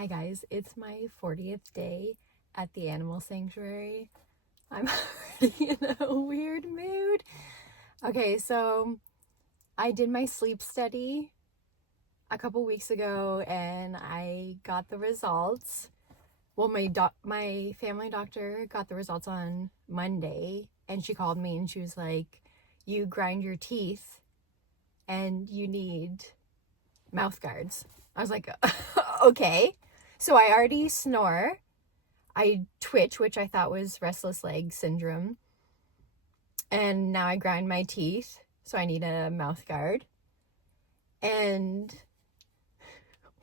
Hi guys, it's my 40th day at the animal sanctuary. I'm already in a weird mood. Okay, so I did my sleep study a couple weeks ago and I got the results. Well, my family doctor got the results on Monday and she called me and she was like, "You grind your teeth and you need mouth guards." I was like, "Okay." So I already snore. I twitch, which I thought was restless leg syndrome. And now I grind my teeth, so I need a mouth guard. And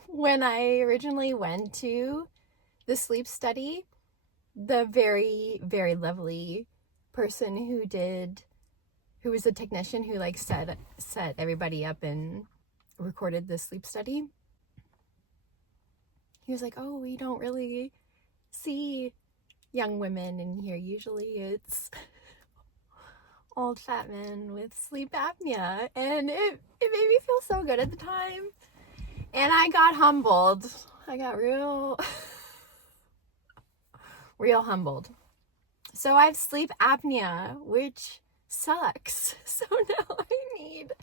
when I originally went to the sleep study, the very, very lovely person who was a technician who set everybody up and recorded the sleep study, he was like, "Oh, we don't really see young women in here. Usually it's old fat men with sleep apnea." And it made me feel so good at the time. And I got humbled. I got real humbled. So I have sleep apnea, which sucks. So now I need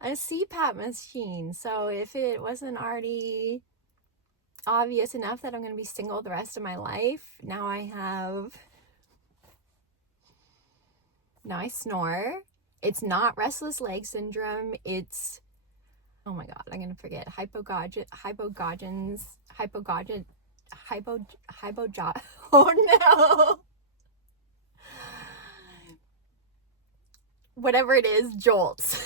a CPAP machine. So if it wasn't already obvious enough that I'm going to be single the rest of my life, now I snore. It's not restless leg syndrome. It's, oh my God, I'm going to forget. Oh no. Whatever it is, jolts.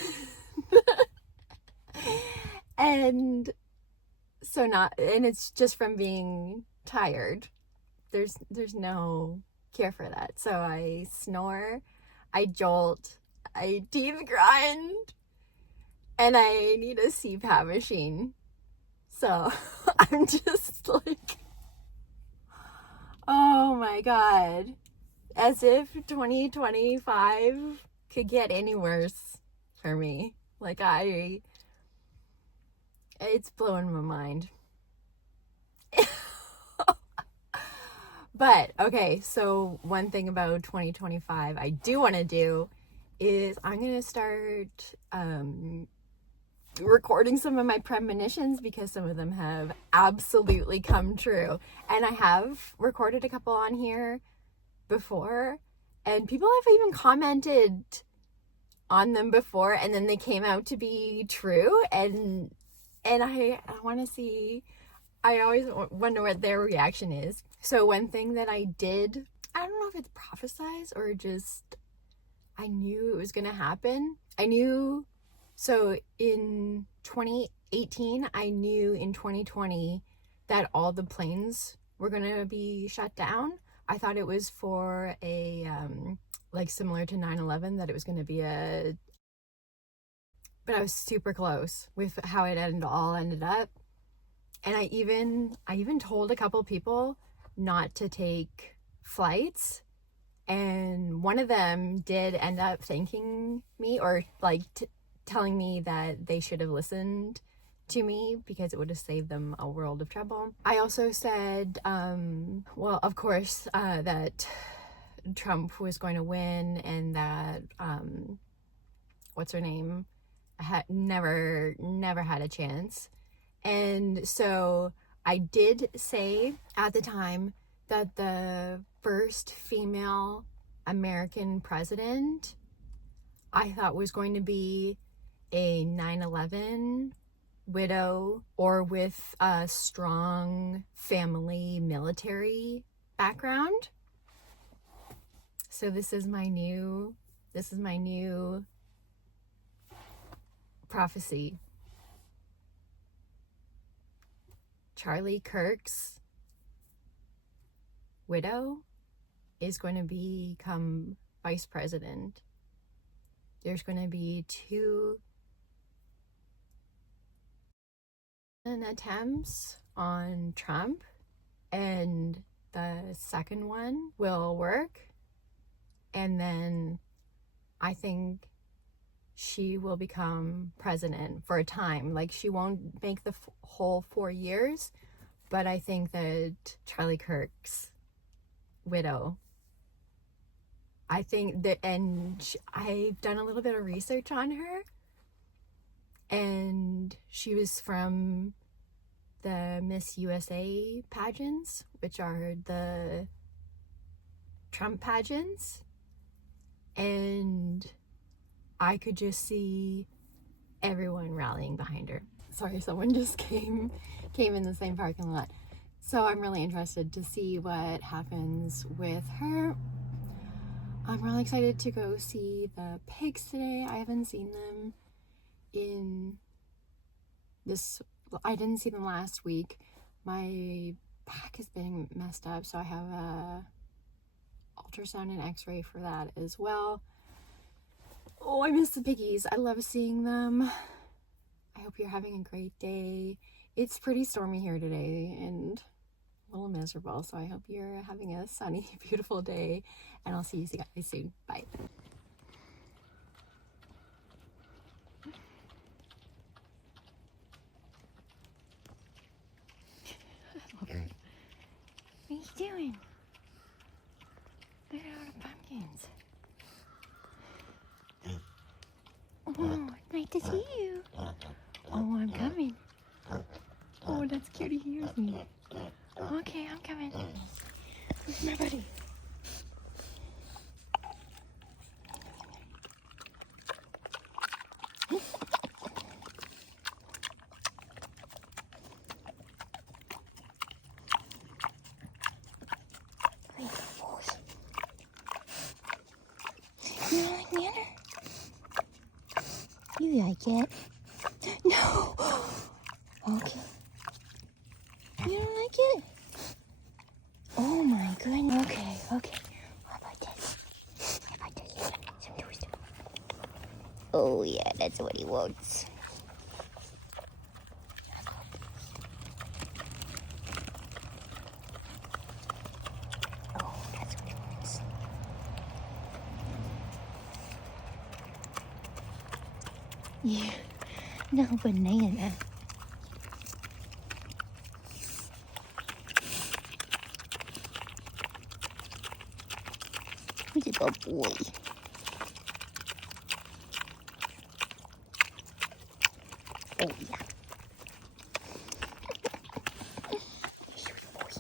And it's just from being tired. There's no cure for that. So I snore, I jolt, I teeth grind, and I need a CPAP machine. So I'm just like, oh my God. As if 2025 could get any worse for me. It's blowing my mind. But, okay, so one thing about 2025 I do want to do is I'm going to start recording some of my premonitions because some of them have absolutely come true. And I have recorded a couple on here before, and people have even commented on them before, and then they came out to be true. And I want to see, I always wonder what their reaction is. So one thing that I did, I don't know if it's prophesied or just I knew it was going to happen. So in 2018, I knew in 2020 that all the planes were going to be shut down. I thought it was for a, similar to 9/11, that it was going to be but I was super close with how it all ended up. And I even told a couple people not to take flights, and one of them did end up thanking me, or telling me that they should have listened to me because it would have saved them a world of trouble. I also said, well, of course, that Trump was going to win, and that what's her name had never had a chance. And so I did say at the time that the first female American president I thought was going to be a 9/11 widow, or with a strong family military background. So this is my new prophecy. Charlie Kirk's widow is going to become vice president. There's going to be 2 attempts on Trump, and the second one will work. And then I think she will become president for a time. Like, she won't make the whole 4 years, But I think that Charlie Kirk's widow, I think that, and I've done a little bit of research on her, and she was from the Miss USA pageants, which are the Trump pageants, and I could just see everyone rallying behind her. Sorry, someone just came in the same parking lot. So I'm really interested to see what happens with her. I'm really excited to go see the pigs today. I haven't seen them I didn't see them last week. My back has been messed up, so I have a ultrasound and x-ray for that as well. Oh, I miss the piggies. I love seeing them. I hope you're having a great day. It's pretty stormy here today and a little miserable, so I hope you're having a sunny, beautiful day, and I'll see you guys soon. Bye. What are you doing? Look at all the pumpkins. Oh, nice to see you. Oh, I'm coming. Oh, that's cute. He hears me. Okay, I'm coming. Where's my buddy? You don't like Nana? You like it? No! Okay. You don't like it? Oh my goodness. Okay. How about this? Some toast. Oh yeah, that's what he wants. Oh, that's what he wants. Yeah, no banana. Who's a good boy? Oh yeah. Sweet boy.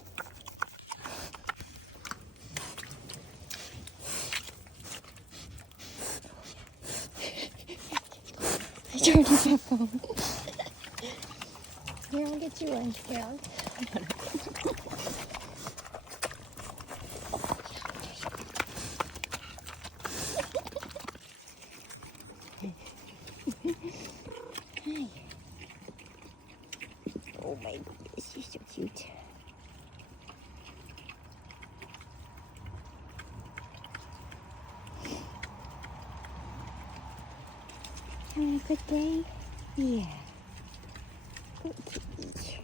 I turned his phone. Here, I'll get you lunch, girl. Hi. Oh my goodness, you're so cute. Having a good day? Yeah. Good kitty.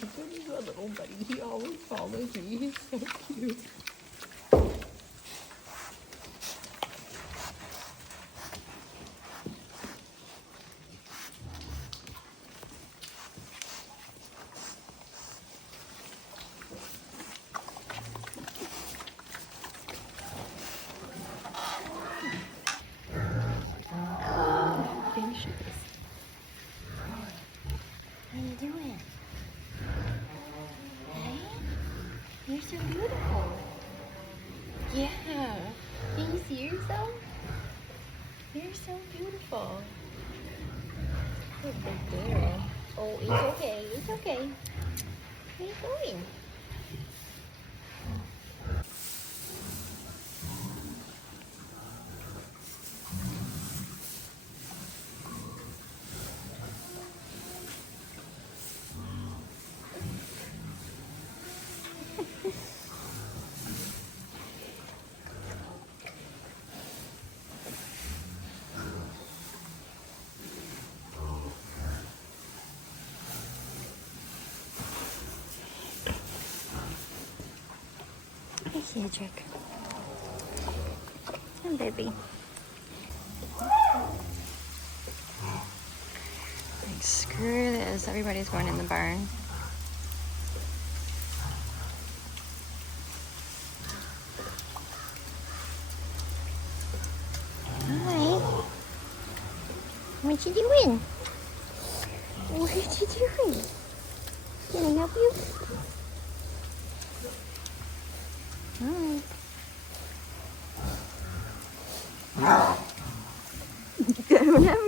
Buddy's a little buddy. He always follows me. He's so cute. How you doing? Hey? You're so beautiful. Yeah. Can you see yourself? You're so beautiful. You're a big girl. Oh, it's okay. It's okay. Where are you going? Hey, Cedric. Hi, baby. Thanks. Screw this. Everybody's going in the barn. Hi. What you doing? What you doing? Can I help you? Hi. Don't have